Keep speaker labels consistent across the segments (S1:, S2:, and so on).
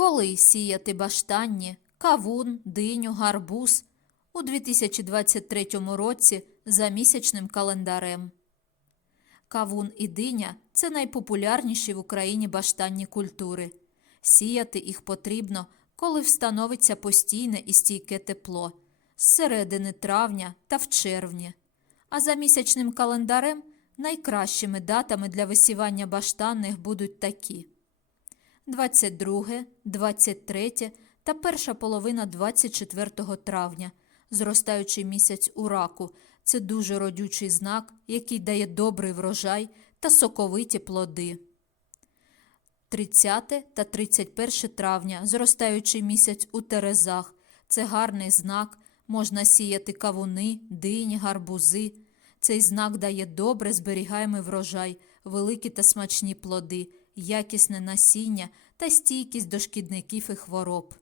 S1: Коли сіяти баштанні, кавун, диню, гарбуз у 2023 році за місячним календарем. Кавун і диня це найпопулярніші в Україні баштанні культури. Сіяти їх потрібно, коли встановиться постійне і стійке тепло з середини травня та в червні. А за місячним календарем найкращими датами для висівання баштанних будуть такі: 22, 23 та перша половина 24 травня, зростаючий місяць у раку. Це дуже родючий знак, який дає добрий врожай та соковиті плоди. 30 та 31 травня, зростаючий місяць у терезах. Це гарний знак, можна сіяти кавуни, дині, гарбузи. Цей знак дає добре зберігаємий врожай, великі та смачні плоди, якісне насіння та стійкість до шкідників і хвороб.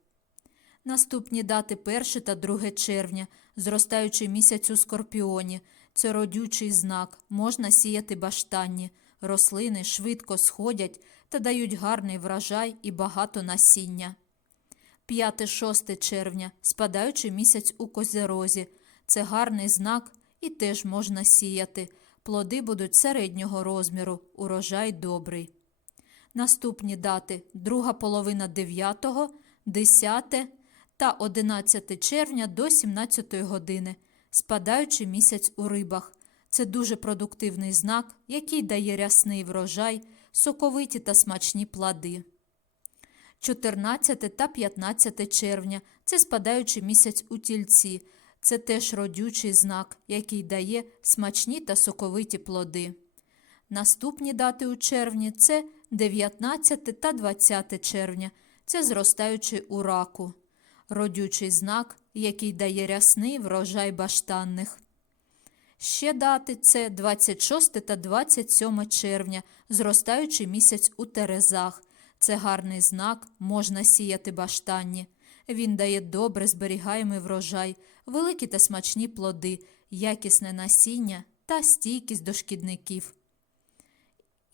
S1: Наступні дати 1 та 2 червня, зростаючий місяць у скорпіоні. Це родючий знак, можна сіяти баштанні. Рослини швидко сходять та дають гарний врожай і багато насіння. 5-6 червня, спадаючий місяць у козерозі. Це гарний знак і теж можна сіяти. Плоди будуть середнього розміру, урожай добрий. Наступні дати друга половина 9, 10 та 11 червня до 17 години, спадаючий місяць у рибах. Це дуже продуктивний знак, який дає рясний врожай, соковиті та смачні плоди. 14 та 15 червня це спадаючий місяць у тільці. Це теж родючий знак, який дає смачні та соковиті плоди. Наступні дати у червні це 19 та 20 червня. Це зростаючий у раку. Родючий знак, який дає рясний врожай баштанних. Ще дати це 26 та 27 червня, зростаючий місяць у терезах. Це гарний знак, можна сіяти баштанні. Він дає добре зберігаємий врожай, великі та смачні плоди, якісне насіння та стійкість до шкідників.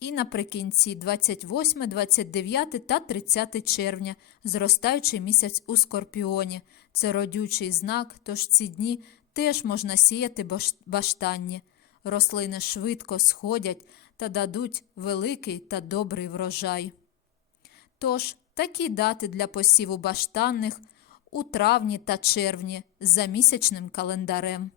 S1: І наприкінці 28, 29 та 30 червня, зростаючий місяць у скорпіоні. Це родючий знак, тож ці дні теж можна сіяти баштанні. Рослини швидко сходять та дадуть великий та добрий врожай. Тож, такі дати для посіву баштанних у травні та червні за місячним календарем.